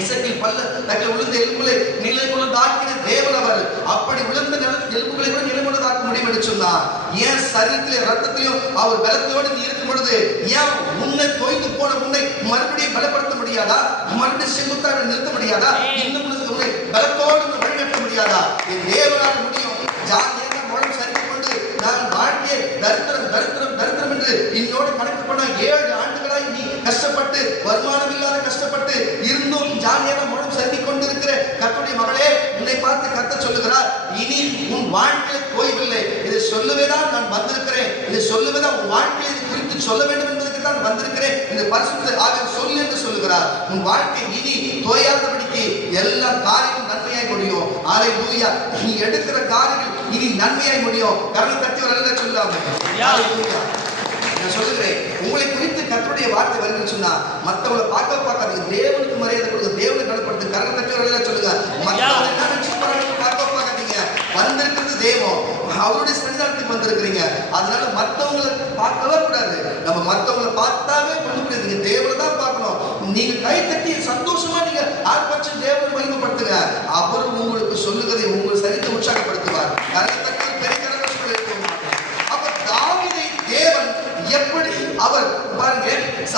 இசைக்கில் பள்ளத்தில் விழுந்த எலும்புகளை நிலை கொண்டதாக்கின தேவன் அவர். அப்படி விழுந்த எலும்புகளை கூட நிலை கொண்டதாக்க முடியும் என்று சொன்னார். ஏன் சரீரத்திலே ரத்தத்திலும் அவர் பலத்தோடு நீ இருக்கும் பொழுது ஏன் உன்னை தோய்ந்து போன உன்னை மறுபடியும் பலப்படுத்த முடியாதா? மறுபடியும் செங்குத்தாக நிறுத்த முடியாதா? இன்னும் உன்னை பலத்தோடு வழிநடத்த முடியாதா? என் தேவனால் முடியும். ஜாதியாக மூலம் சரிந்து கொண்டு நான் வாழ்க்கையை தரித்திரம் தரித்திரம் தரித்திரம் என்று இன்னோடு கணக்கு பண்ண 7 ஆண்டுகளாய் நீ கஷ்டப்பட்டு வருமானம் இல்லாத கஷ்டப்பட்டு இருந்தும் ஜாதியாக மூலம் சரிந்து கொண்டிருக்கிற கர்த்தருடைய மகளே, உன்னை பார்த்து கர்த்தர் சொல்லுகிறார், இனி உன் வாழ்க்கையில் தோய்வில்லை. இதை சொல்லவேதான் நான் வந்திருக்கிறேன். இதை சொல்லவேதான் உன் வாழ்க்கையை குறித்து சொல்ல வேண்டும் என்பதற்கு தான் வந்திருக்கிறேன். இந்த பரிசுத்த ஆவியானவர் சொல் என்று சொல்லுகிறார். உன் வாழ்க்கை இனி தோயாதபடிக்கு எல்லா காரியமும் நன்மையாய் முடியும். ஹல்லேலூயா. நீ எடுக்கிற காரியங்கள் இனி நன்மையாய் முடியும். கரங்களை தட்டி வரல சொல்லாம. ஹல்லேலூயா. நான் சொல்லுகிறேன், உங்களை குறித்து கர்த்தருடைய வார்த்தை வருதுன்னு சொன்னா மற்றவங்களை பார்க்காதீங்க. தேவனுக்கு மரியாதை கொடுங்க, தேவனை கனப்படுத்து. கரங்களை தட்டி வரல சொல்லுங்க. மற்றவங்க என்ன நினைச்சு பார்க்காதீங்க. வந்திருக்கிறது தேவன், அவருடைய சன்னிதானத்துக்கு வந்திருக்கிறீங்க. அதனால மற்றவங்களை பார்க்கவே கூடாது. நம்ம மற்றவங்களை பார்த்தாவே பண்ண முடியாது. தேவனை தான் பார்க்கணும். நீங்க கை தட்டி சந்தோஷமா நீங்க ஆர்ப்பரிச்சு தேவனை மகிமைப்படுத்துங்க. அவர் உங்களுக்கு சொல்லுகிறதை உங்கள் சரித்தை உற்சாகப்படுத்துவார். அப்ப தாவீதை தேவன் எப்படி அவர் பாருங்க,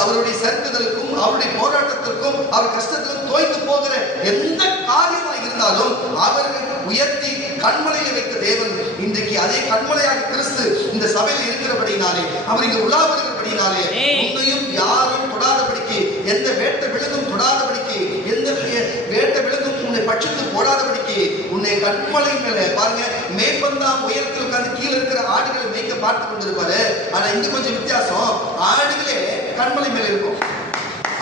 அவருடைய சரித்துதலுக்கும் அவருடைய போராட்டத்திற்கும் அவர் கஷ்டத்திற்கும் தோய்ந்து போகிற எந்த காரியமா இருந்தாலும் அவர்கள் உயர்த்தி கண்மலையை வைத்த தேவன் இன்றைக்கு அதே கண்மலையாக கிறிஸ்து இந்த சபையில் இருக்கிறபடினாலே, அவர் இங்க உலா வருகிறபடினாலே, உன்னையும் யாரும் தொடாதபடிக்கு, எந்த வேட்ட விழுதும் தொடாதபடிக்கு, எந்த வேட்ட விழுதும் உன்னை பட்சித்து போடாதபடிக்கு உன்னை கண்மலை மேல பாருங்க, மேற்பந்தா உயரத்தில் உட்கார்ந்து கீழே இருக்கிற ஆடுகளை மேய்க்க பார்த்து கொண்டிருப்பாரு. ஆனா இங்க கொஞ்சம் வித்தியாசம். ஆடுகளே கண்மலை மேல இருக்கும்.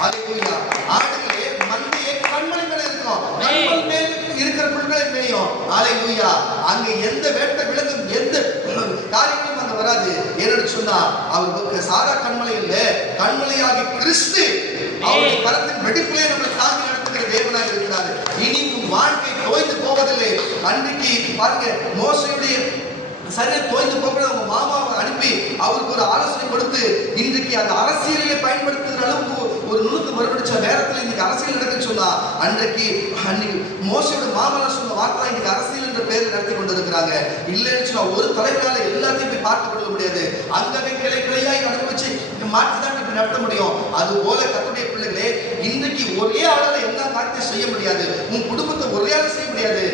ஹல்லேலூயா. ஆடுகளே மந்தையே கண்மலை மேல இருக்கும். கண்மல் மேல் இருக்கிற புல்களை மேயும். ஹல்லேலூயா. அங்க எந்த வேட்ட விலங்கும் எந்த காரியங்களும் அங்க வராது. ஏன்னு சொன்னா அவர் சாதா கண்மலை இல்ல, கண்மலையாகி கிறிஸ்து அவருடைய கரத்தின் வெடிப்பிலே நம்மளை தாங்கி நடத்துகிற தேவனாக இருக்கிறார். இனி உன் வாழ்க்கை தோய்ந்து போவதில்லை. அன்றைக்கு பாருங்க, மோசேயுடைய சரியா தோய்ந்து போக அவங்க மாமாவை அனுப்பி அவருக்கு ஒரு ஆலோசனை கொடுத்து இன்றைக்கு அந்த அரசியலை பயன்படுத்துகிற அளவுக்கு ஒரு நுணுக்கு மறுபடிச்ச நேரத்தில் இன்னைக்கு அரசியல் நடக்குன்னு சொன்னா அன்றைக்கு மோசையோட மாமனா சொன்ன வார்த்தை இன்னைக்கு அரசியல் என்ற பெயரில் நடத்தி கொண்டிருக்கிறாங்க. இல்லைன்னு சொன்னா ஒரு தலைவரால எல்லாத்தையும் போய் பார்த்து கொள்ள முடியாது. அங்கவே கிளை கிளையாய் அனுபவிச்சு மாற்றிதான் இப்படி நடத்த முடியும். அது போல கர்த்தருடைய பிள்ளைகளே, இன்றைக்கு ஒரே ஆளால எல்லா காரியத்தையும் செய்ய முடியாது. உன் குடும்பத்தை ஒரே ஆள் செய்ய முடியாது.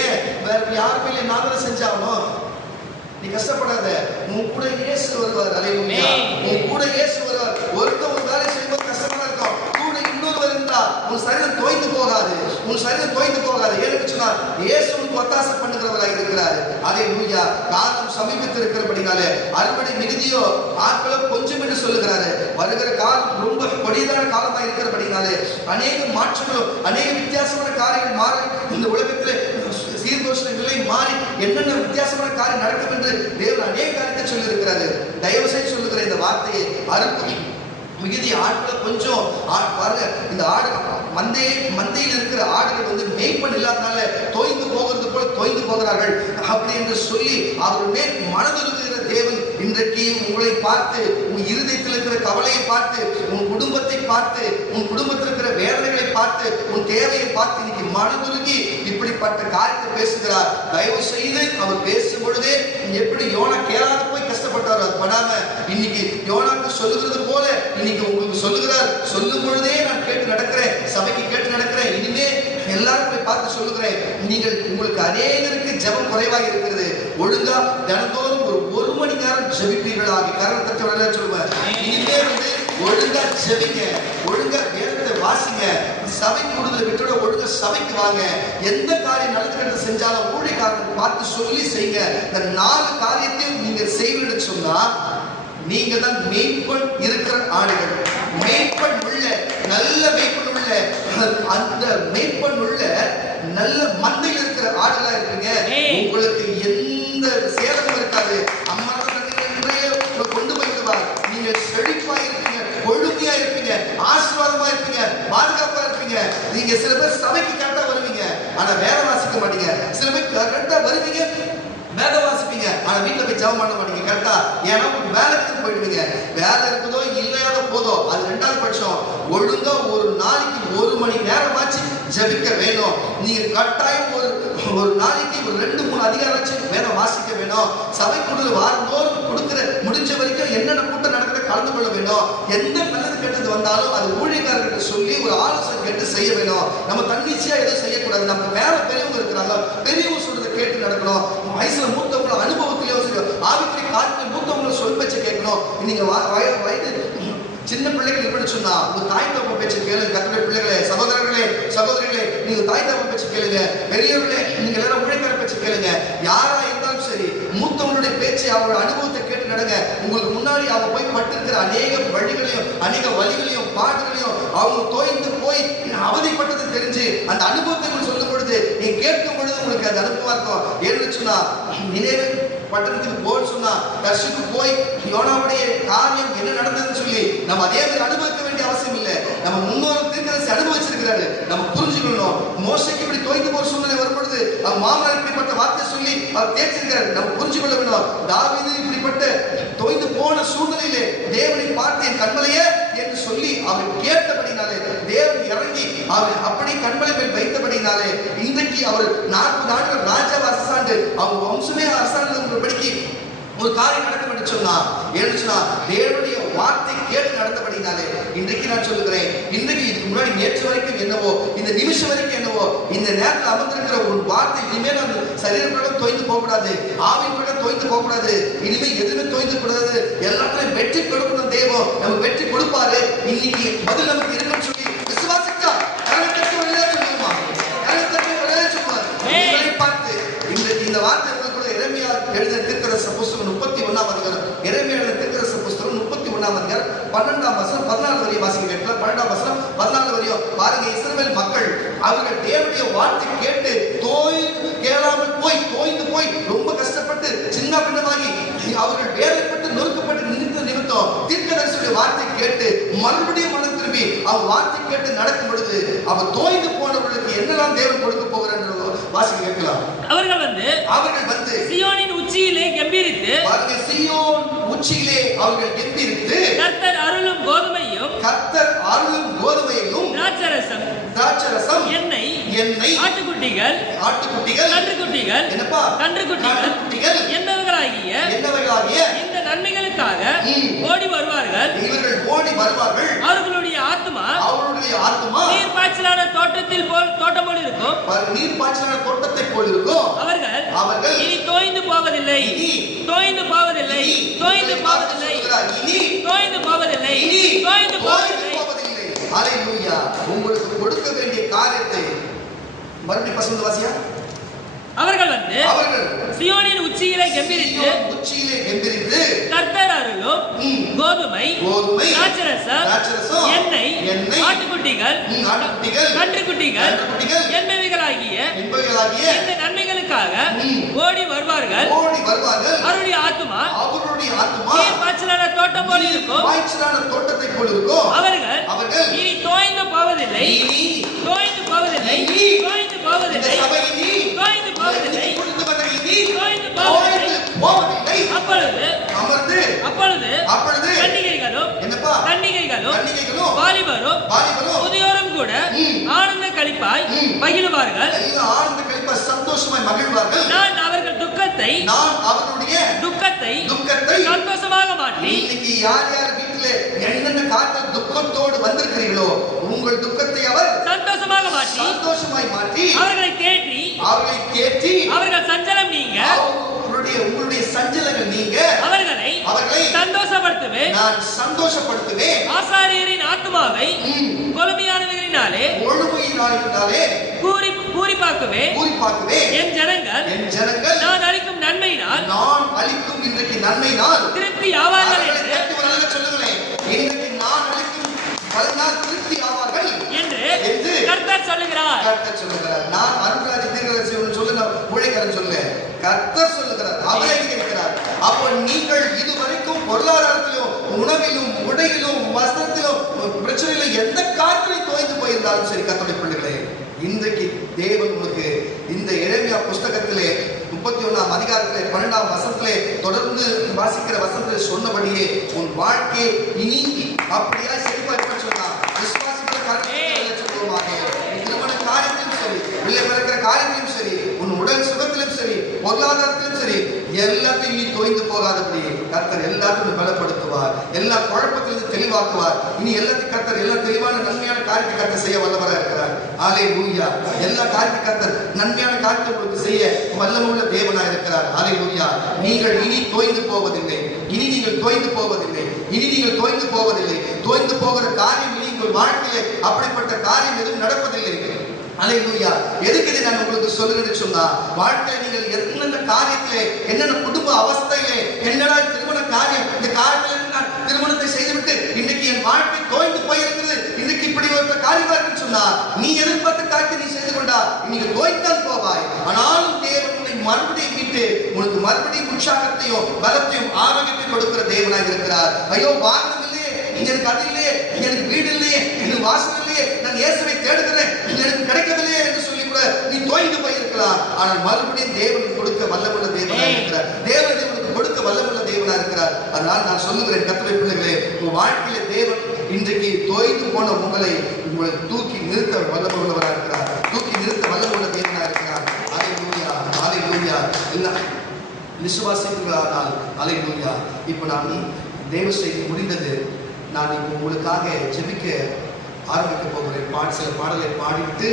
ஏன் வேற யார் மேலே நாங்களும் செஞ்சாலும் நீ கஷ்டப்படாத. உன் கூட இயேசு வருவார். ஹல்லேலூயா. உன் கூட இயேசு வருவார். ஒருத்தர் ஒரு வேலை செய்யும்போது கஷ்டமா இருக்கும், கூட இன்னொருவர் இருந்தா உன் சரீரம் தோய்ந்து போகாது. உன் சரீரம் தோய்ந்து போகாது. ஏன்னு சொன்னா இயேசு உனக்கு ஒத்தாசை பண்ணுகிறவராக இருக்கிறார். ஹல்லேலூயா. காலம் சமீபத்தில் இருக்கிறபடினாலே அறுவடை மிகுதியோ ஆட்களோ கொஞ்சம் என்று சொல்லுகிறாரு. வருகிற காலம் ரொம்ப கொடியதான காலமாக இருக்கிறபடினாலே அநேக மாற்றங்களும் அநேக வித்தியாசமான காரியங்கள் மாற இந்த உலகத்திலே சீர்தோஷ நிலை மாறி என்னென்ன வித்தியாசமான காரியம் நடக்கும் என்று தேவன் அநேக காரியத்தை சொல்லி இருக்கிறாரு. தயவு செய்து சொல்லுகிற இந்த வார்த்தையை அறுப்பு மிகுதி ஆட்களை கொஞ்சம் பாருங்க, இந்த ஆடு மந்தையில் இருக்கிற ஆடுகள் வந்து மேய்ப்பன் இல்லாதனால தோய்ந்து போகிறது போல தோய்ந்து போகிறார்கள் அப்படி என்று சொல்லி அவர் மேல் மனதிருக்கிற தேவன் இன்றைக்கு உங்களை பார்த்து, உன் இருதயத்தில் இருக்கிற கவலையை பார்த்து, உன் குடும்பத்தை பார்த்து, உன் குடும்பத்தில் இருக்கிற வேதனைகளை பார்த்து, உன் தேவையை பார்த்து இன்னைக்கு மனதுருகி இப்படிப்பட்ட காரியத்தை பேசுகிறார். தயவு செய்து அவர் பேசும் பொழுதே எப்படி யோனா கேளாத போய் கஷ்டப்பட்டார், அது பண்ணாம இன்னைக்கு யோனாக்கு சொல்லுகிறது போல இன்னைக்கு உங்களுக்கு சொல்லுகிறார். சொல்லும் பொழுதே நான் கேட்டு நடக்கிறேன், சபைக்கு கேட்டு நடக்கிறேன். இனிமே எல்லாரும் போய் பார்த்து சொல்லுகிறேன், நீங்கள் உங்களுக்கு அநேகருக்கு ஜெபம் குறைவாக இருக்கிறது. ஒழுங்கா தினந்தோறும் ஒரு மணி நேரம் ஜெபிப்பீர்களாக கரணத்தை விட சொல்லுவேன். இனிமே வந்து ஒழுங்கா ஜெபிங்க, ஒழுங்கா வேதத்தை வாசிங்க, சபை கூடுதலை விட்டுட ஒழுங்கா சபைக்கு வாங்க. எந்த காரியம் நடக்கிறது செஞ்சாலும் ஊழியக்காரர்கள் பார்த்து சொல்லி செய்யுங்க. இந்த 4 காரியத்தையும் நீங்க செய்வீங்கன்னு சொன்னா நீங்க தான் மேய்ப்பன் இருக்கிற ஆடுகள். மேய்ப்பன் உள்ள நல்ல மேய்ப்பன் உள்ள அந்த மேய்ப்பன் உள்ள நல்ல மந்தையில் இருக்கிற ஆடுகளா இருக்கீங்க. உங்களுக்கு எந்த சேதமும் இருக்காது. அம்மா கொண்டு போய் விடுவார். நீங்க செழிப்பா இருப்பீங்க, ஒழுமையா இருப்பீங்க, ஆசீர்வாதமா பாதுகாப்பா இருப்பீங்க. நீங்க சில பேர் சபைக்கு கரெக்டா வருவீங்க, ஆனா வேலை வாசிக்க மாட்டீங்க. சில பேர் கரெக்டா வருவீங்க, வேலை வாசிப்பீங்க, ஆனா வீட்டுல போய் ஜெபம் பண்ண மாட்டீங்க கரெக்டா. ஏன்னா உங்களுக்கு வேலைக்கு போயிடுவீங்க. வேலை இருக்குதோ இல்லையாதோ போதோ, அது ரெண்டாவது பட்சம். ஒழுங்கா ஒரு நாளைக்கு 1 மணி நேரமாச்சு ஜெபிக்க வேணும். நீங்க கட்டாயம் ஒரு நாளைக்கு ஒரு 2-3 அதிகாரம் வேதம் வாசிக்க வேணும். சபை கூடுதல் வாரந்தோறும் கொடுக்கிற முடிஞ்ச வரைக்கும் என்னென்ன கூட்டம் நடக்கிற கலந்து கொள்ள வேணும். எந்த நல்லது கெட்டது வந்தாலும் அது ஊழியக்காரர்கிட்ட சொல்லி ஒரு ஆலோசனை கேட்டு செய்ய வேணும். நம்ம தன்னிச்சையா எதுவும் செய்யக்கூடாது. நம்ம வேற பெரியவங்க இருக்கிறாங்க, பெரியவங்க சொல்றதை கேட்டு நடக்கணும். வயசுல மூத்தவங்கள அனுபவத்திலேயோ சரி, ஆவிக்குரிய காலத்துல மூத்தவங்களை சொல் பேச்ச கேட்கணும். நீங்க வயது சின்ன பிள்ளைகள் எப்படி சொன்னா, உங்க தாய் தப்ப பேச்சு கேளுங்க. கர்த்தருடைய பிள்ளைகளே, சகோதரிகளே, நீங்க தாய் தப்ப பேச்சு கேளுங்க. பெரியவர்களே, நீங்க எல்லாரும் ஊழியக்கார பேச்சு கேளுங்க. யாரா இருந்தாலும் சரி, மூத்தவங்களுடைய பேச்சை, அவங்களோட அனுபவத்தை கேட்டு நடங்க. உங்களுக்கு முன்னாடி அவங்க போய் பட்டிருக்கிற அநேக வழிகளையும் அநேக வழிகளையும் பாடுகளையும் அவங்க தோய்ந்து போய் அவதிப்பட்டது தெரிஞ்சு அந்த அனுபவத்தை சொல்லும் பொழுது நீங்க கேட்கும் பொழுது உங்களுக்கு அது அனுபவமா இருக்கும். ஏன்னு சொன்னா, நினைவு பட்டணத்துக்கு போன்னு சொன்னா தர்ஷுக்கு போய் யோனாவுடைய காரியம் என்ன நடந்ததுன்னு சொல்லி நம்ம அதே மாதிரி அனுபவிக்க வேண்டிய அவசியம் இல்லை. நம்ம முன்னோர் தீர்க்கதரிசி அனுபவிச்சிருக்கிறாரு, நம்ம புரிஞ்சுக்கணும். மோசைக்கு இப்படி தோய்ந்து போற சூழ்நிலை வரும்பொழுது அவர் மாமனார் இப்படிப்பட்ட வார்த்தை சொல்லி அவர் தேர்ச்சிருக்கிறாரு, நம்ம புரிஞ்சுக்கொள்ள வேணும். தாவீது இப்படிப்பட்ட தோய்ந்து போன சூழ்நிலையிலே தேவனை பார்த்து என் கண்மலையே என்று சொல்லி அவர் கேட்டபடினாலே தேவன் இறங்கி அவர் அப்படி கண்மலை மேல் வைத்தபடினாலே இன்றைக்கு அவர் 40 ஆண்டுகள் ராஜாவை அரசாண்டு அவங்க வம்சமே அரசாண்டு படிக்கு ஒரு காரியம் நடக்கும் என்று சொன்னா, ஏன்னு சொன்னா தேவனுடைய வார்த்தை கேட்டு நடந்தபடினாலே இன்றைக்கு நான் சொல்லுகிறேன். இன்றைக்கு இதுக்கு முன்னாடி நேற்று வரைக்கும் என்னவோ, இந்த நிமிஷம் வரைக்கும் என்னவோ, இந்த நேரத்தில் அமர்ந்திருக்கிற ஒரு வார்த்தை இனிமேல் அந்த சரீர பிரகம் தோய்ந்து போகக்கூடாது, ஆவின் பிரகம் தோய்ந்து போகக்கூடாது, இனிமேல் எதுவுமே தோய்ந்து கூடாது. எல்லாத்துலயும் வெற்றி கொடுக்கணும். தேவன் நம்ம வெற்றி கொடுப்பாரு. இன்னைக்கு பதில் நமக்கு இருக்குன்னு சொல்லி விசுவாசிச்சா பார்த்து இந்த வார்த்தை எரேமியா எழுதின தீர்க்கதரிசன புஸ்தகம் 31ஆம் அதிகாரம், எரேமியா எழுதின தீர்க்கதரிசன புஸ்தகம் 31ஆம் அதிகாரம் 12ஆம் வசனம் 14 வரையும் வாசிக்க கேட்கலாம். 12ஆம் வசனம் 14 வரையும் பாருங்க. இஸ்ரவேல் மக்கள் அவர்கள் தேவனுடைய வார்த்தை கேட்டு கேளாமல் தோய்ந்து போய் ரொம்ப கஷ்டப்பட்டு சின்ன பின்னமாகி அவர்கள் வேலைப்பட்டு நொறுக்கப்பட்டு நிமித்தம் தீர்க்கதரிசியுடைய வார்த்தை கேட்டு மறுபடியும் மனம் திரும்பி அவர் வார்த்தை கேட்டு நடக்கும் பொழுது அவர் தோய்ந்து போனவர்களுக்கு என்னெல்லாம் தேவன் கொடுக்க போகிறார் வாசிக்க கேட்கலாம். அவர்கள் வந்து சீயோனின் உச்சியிலே கெம்பீரித்து, பாருங்க, சீயோன் உச்சியிலே அவர்கள் கெம்பீரித்து கர்த்தர் அருளும் கோதுமையும் திராட்சரசம் எண்ணெய் ஆட்டுக்குட்டிகள் கன்றுக்குட்டிகள் என்பவர்களாகிய இந்த நன்மைகளுக்காக ஓடி வருவார்கள். இவர்கள் ஓடி வருவார்கள். அவர்களுடைய ஆத்துமா நீர் பாய்ச்சலான தோட்டத்தில் தோட்டம் போல் இருக்கும். நீர் பாய்ச்சலான தோட்டத்தை போல் இருக்கும். அவர்கள் இனி தோய்ந்து போவதில்லை. ஹல்லேலூயா. உங்களுக்கு கொடுக்க வேண்டிய காரியத்தை மறுபடியும் பசங்க வாசியா. அவர்கள் சீயோனின் உச்சியிலே கெம்பீரித்து கர்த்தர் அருளும் கோதுமை திராட்சரசம் எண்ணெய் ஆட்டுக்குட்டிகள் கன்றுக்குட்டிகள் என்பவைகளாகிய இந்த நன்மைகளுக்காக ஓடி வருவார்கள். அவருடைய ஆத்துமா நீர் பாய்ச்சலான தோட்டம் போல் இருக்கும். அவர்கள் இனி தோய்ந்து போவதில்லை. அப்பொழுது கன்னிகைகளும் வாலிபரும் முதியோரும் கூட ஆனந்த களிப்பாய் மகிழ்வார்கள். சந்தோஷமாய் மகிழ்வார்கள். நான் அவர்கள் துக்கத்தை சந்தோஷமாக மாற்றி, இன்னைக்கு யார் வீட்டிலே என்னென்ன காரணம் துக்கத்தோடு வந்திருக்கிறீர்களோ உங்கள் துக்கத்தை அவர் சந்தோஷமாய் மாற்றி அவர்களை தேற்றி அவர்கள் சஞ்சலம் நீங்க, உங்களுடைய சஞ்சலங்கள் நீங்க அவர்களை சந்தோஷப்படுத்துவேன். ஆசாரியரின் ஆத்துமாவை கொழுமையானவைகளினாலே பூரிப்பாக்குவேன். என் ஜனங்கள் நான் அளிக்கும் நன்மையினால் இன்றைக்கு நன்மையினால் திருப்தி ஆவார்கள் என்று திருப்தி ஆவார்கள் என்று கர்த்தர் சொல்லுகிறார். நான் அருள்ராஜ் தீர்க்கதரிசி சொல்லுங்க, ஊழியக்காரன் சொல்ல கர்த்தர் சொல்லுகிறார், அவரே இருக்கிறார். அப்போ நீங்கள் இதுவரைக்கும் பொருளாதாரத்திலும் உணவிலும் உடையிலும் வஸ்திரத்திலும் பிரச்சனையிலும் எந்த காரியத்திலும் இருந்தாலும் சரி, கர்த்தருடைய பிள்ளைகளே, இன்றைக்கு தேவன் உங்களுக்கு இந்த எரேமியா புஸ்தகத்திலே 31ஆம் அதிகாரத்திலே 12ஆம் வசனத்திலே தொடர்ந்து வாசிக்கிற வசனத்திலே சொன்னபடியே உன் வாழ்க்கை இனி அப்படியா செழிப்பாக சொன்னார். விசுவாசிக்கிற காரியத்திலே சொல்லுவோமாக, திருமண காரியத்திலும் சரி, பிள்ளை பிறக்கிற காரியத்திலும் சரி, உன் உடல் சுகத்திலும் சரி, பொருளாதாரத்திலும் சரி, எல்லாத்தையும் நீ தோய்ந்து போகாதபடி கர்த்தர் எல்லாத்தையும் பலப்படுத்துவார். எல்லா குழப்பத்திலிருந்து தெளிவாக்குவார். இனி எல்லாத்தையும் கர்த்தர் எல்லா தெளிவான நன்மையான காரியத்தை கர்த்தர் செய்ய வல்லவராக இருக்கிறார். ஹல்லேலூயா. எல்லா காரியத்தையும் கர்த்தர் நன்மையான காரியத்தை உங்களுக்கு செய்ய வல்லமுள்ள தேவனாக இருக்கிறார். ஹல்லேலூயா. நீங்கள் இனி தோய்ந்து போவதில்லை. இனி நீங்கள் தோய்ந்து போவதில்லை. இனி நீங்கள் தோய்ந்து போவதில்லை. தோய்ந்து போகிற காரியம் இனி உங்கள் வாழ்க்கையிலே அப்படிப்பட்ட காரியம் எதுவும் நடப்பதில்லை. ஹல்லேலூயா. எதுக்கு இதை நான் உங்களுக்கு சொல்லுகிறேன்னு சொன்னா, வாழ்க்கையில நீங்கள் என்னென்ன காரியத்திலே, என்னென்ன குடும்ப அவஸ்தையிலே, என்னடா திருமண காரியம், இந்த காரியத்தில் நான் திருமணத்தை செய்துவிட்டு இன்னைக்கு என் வாழ்க்கை தோய்ந்து போயிருக்கிறது, இன்னைக்கு இப்படி ஒரு காரியமா இருக்குன்னு சொன்னா, நீ எதிர்பார்த்த காரியத்தை நீ செய்து கொண்டா நீங்க தோய்த்தான் போவாய். ஆனாலும் தேவன் உன்னை மறுபடியும் மீட்டு உனக்கு மறுபடியும் உற்சாகத்தையும் பலத்தையும் ஆரோக்கியத்தையும் கொடுக்கிற தேவனாக இருக்கிறார். ஐயோ, வாகனம் இல்லையே, எனக்கு அது இல்லையே, எனக்கு வீடு இல்லையே, எனக்கு வாசல் இல்லையே, நான் இயேசுவை தேடுகிறேன், எனக்கு கிடைக்கவில்லையே என்று சொல்லி கூட நீ தோய்ந்து போயிருக்கலாம். ஆனால் மறுபடியும் தேவன் கொடுக்க வல்லமுள்ள தேவனாக இருக்கிறார். தேவன் உனக்கு கொடுக்க வல்லமுள்ள தேவனாக இருக்கிறார். அதனால் நான் சொல்லுகிறேன், கர்த்தருடைய பிள்ளைகளே, உங்க வாழ்க்கையில தேவன் இன்றைக்கு தோய்ந்து போன உங்களை தூக்கி நிறுத்த வல்லமுள்ளவராக இருக்கிறார். தூக்கி நிறுத்த வல்லமுள்ள தேவனாக இருக்கிறார். ஹல்லேலூயா, ஹல்லேலூயா. எல்லாம் விசுவாசிக்கிறார்கள். ஹல்லேலூயா. இப்போ நான் தேவ செய்தி முடிந்தது. நான் இப்போ உங்களுக்காக ஜெபிக்க ஆரம்பிக்க போகிறேன். சில பாடலை பாடிவிட்டு